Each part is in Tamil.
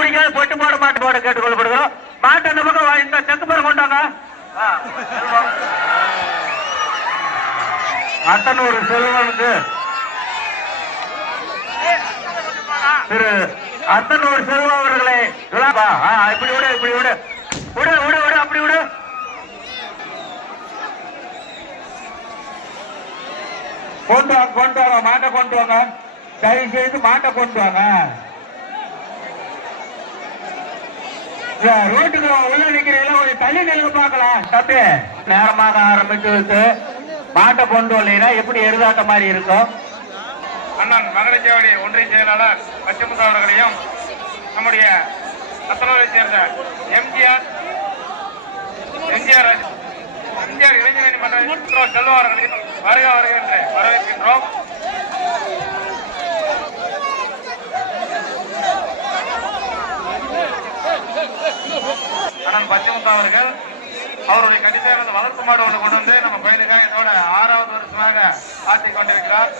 பிடிக்காது பொட்டு போட மாட்டு போட கேட்டுக்கொள்ளப்படுகிறோம். மாட்டு அந்த பக்கம் இந்த செக்கு பேர் கொண்டாங்க. ஆ, செல்வம். செல்வனுக்கு. திரு அத்தனூர் செல்வம் அவர்களே விழாப்பா இப்படி விடு இப்படி விடு விடு விடு விடு அப்படி விடு கொண்டு வாங்க கொண்டு வாங்க மாட்டை கொண்டு வாங்க. தயவு செய்து மாட்டை கொண்டு வாங்க. ரோட்டுக்கு உள்ள நிக்கிறீங்களா கொஞ்சம் தள்ளி நிலுங்க பார்க்கலாம். தம்பி நேரமாக ஆரம்பிச்சு வச்சு மாட்டை கொண்டு வரலைன்னா எப்படி எருதாட்ட மாதிரி இருக்கும்? அண்ணன் மகரஜாவடி ஒன்றிய செயலாளர் பச்சைமுத்து அவர்களையும் நம்முடைய சத்தனூரை சேர்ந்த எம்ஜிஆர் எம்ஜிஆர் எம்ஜிஆர் இளைஞரணி மன்ற செல்வா வருக வருகின்ற வரவேற்கின்றோம். அண்ணன் பஞ்சமுத்தா அவர்கள். அவருடைய கண்டிப்பாக வளர்ப்பு மாடு ஒன்று கொண்டு வந்து நம்ம கோயிலுக்காக என்னோட ஆறாவது வருஷமாக ஆட்டி கொண்டிருக்கிறார்.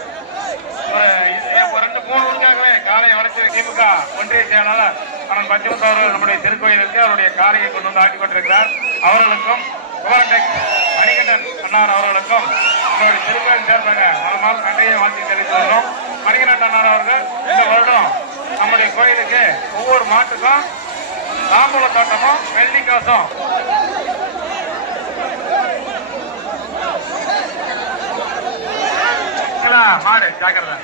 இதுவே ஒரு ரெண்டு மூணு ஊருக்காகவே காலையை வளர்ச்சி திமுக ஒன்றிய செயலாளர் அண்ணன் பஞ்சமுத்தா அவர்கள் நம்முடைய திருக்கோயிலுக்கு அவருடைய காலையை கொண்டு வந்து ஆட்டி கொண்டிருக்கிறார். அவர்களுக்கும் குமரன்டெக் மணிகண்டன் அண்ணார் அவர்களுக்கும் நம்மளுடைய திருக்கோயில் சேர்ந்தாங்க அதனால் நன்றியை வாழ்த்து தெரிவித்து வருகிறோம் மணிகண்டன் அண்ணார் அவர்கள் இந்த வருடம் நம்முடைய கோயிலுக்கு ஒவ்வொரு மாட்டுக்கும் தாம்பூல தோட்டமும் வெள்ளி காசும்? மாடு ஜாக்கிரதை.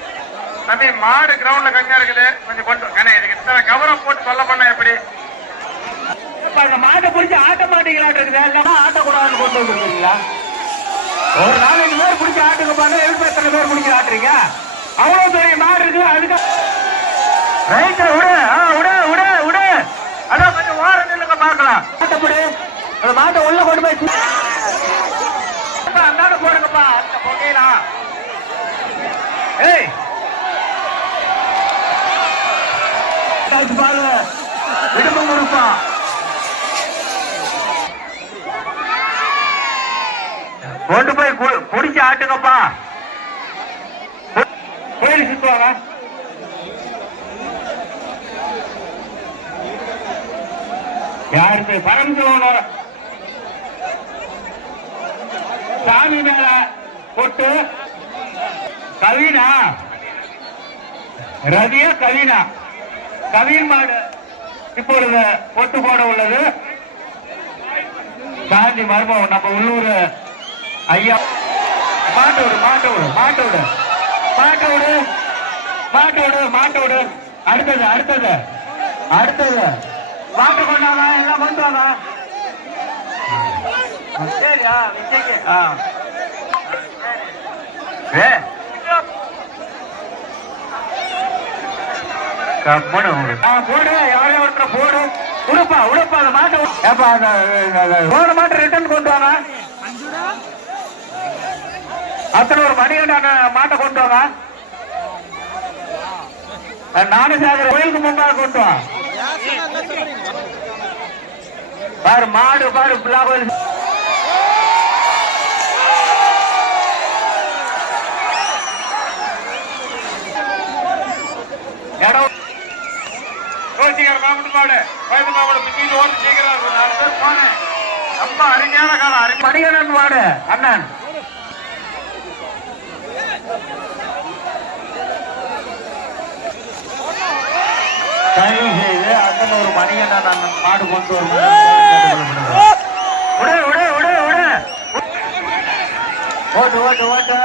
தம்பி மாடு கிரவுண்ட்ல கம்மியா இருக்குது. கொஞ்சம் கொண்டு ஏன்னா இதுக்கு இத்தனை கவரம் போட்டு சொல்ல பண்ண எப்படி? மாட்டை பிடிச்சி ஆட்ட மாட்டீங்களாட்டு இருக்குதா. இல்லைன்னா ஆட்டக்கூடாதுன்னு கொண்டு வந்துருக்கீங்களா ஒரு நாலஞ்சு பேர் பிடிச்சி ஆட்டுக்கு பாருங்க எதுக்கு எத்தனை பேர் பிடிச்சி ஆட்டுறீங்க? அவ்வளவு பெரிய மாடு இருக்கு அதுக்கு ரைட்டா விடு விடு அதான் கொஞ்சம் ஓரம் நில்லுங்க பார்க்கலாம். மாட்டை பிடி. அந்த மாட்டை உள்ள கொண்டு போய் அந்தாண்ட போடுங்கப்பா. அந்த பொங்கையிலா ஏய். பாரு. விடுப்பு கொடுப்பா. கொண்டு போய் குடிச்சு ஆட்டுங்கப்பா. கோயில் சுத்துவாங்க யாருக்கு? பரமசிவனர் சாமி மேல பொட்டு. கவினா. ரவியா கவினா. கவின் மாடு இப்பொழுது பொட்டு போட உள்ளது. காந்தி மர்மம் நம்ம உள்ளூர் ஐயா. மாட்டோடு மாட்டோடு மாட்டோடு மாட்டோடு மாட்டோடு மாட்டோடு அடுத்தது அடுத்தது அடுத்தது. மாட்டு கொண்டாங்க எல்லாம் வாங்க சரியா ஆ. ஏ. கம்முனு போடு யாரையும் ஒருத்தர் போடு. உடுப்பா உடுப்பா அந்த மாட்டை. ஏப்பா அந்த போன மாட்டை ரிட்டர்ன் கொண்டு வாங்க. அத்தனை ஒரு மணிகண்ட மாட்டை கொண்டு வாங்க. நானுசாகர் கோயிலுக்கு முன்பாக கொண்டு வா. பாரு மாடு பாரு பிள்ளா கோயில் இடம் ரோசிகார் மாமட்டு மாடு வயது மாமட்டு பிடிச்சி ஓட்டு சீக்கிரம் இருக்கும். நாலு பேர் போனேன் ரொம்ப அருமையான காலம் அருமை மணிகண்டன் மாடு அண்ணன் தயவு செய்து அண்ணன் ஒரு மணிகண்டன் அண்ணன் மாடு கொண்டு வரும். விடு விடு விடு விடு ஓட்டு ஓட்டு ஓட்டு.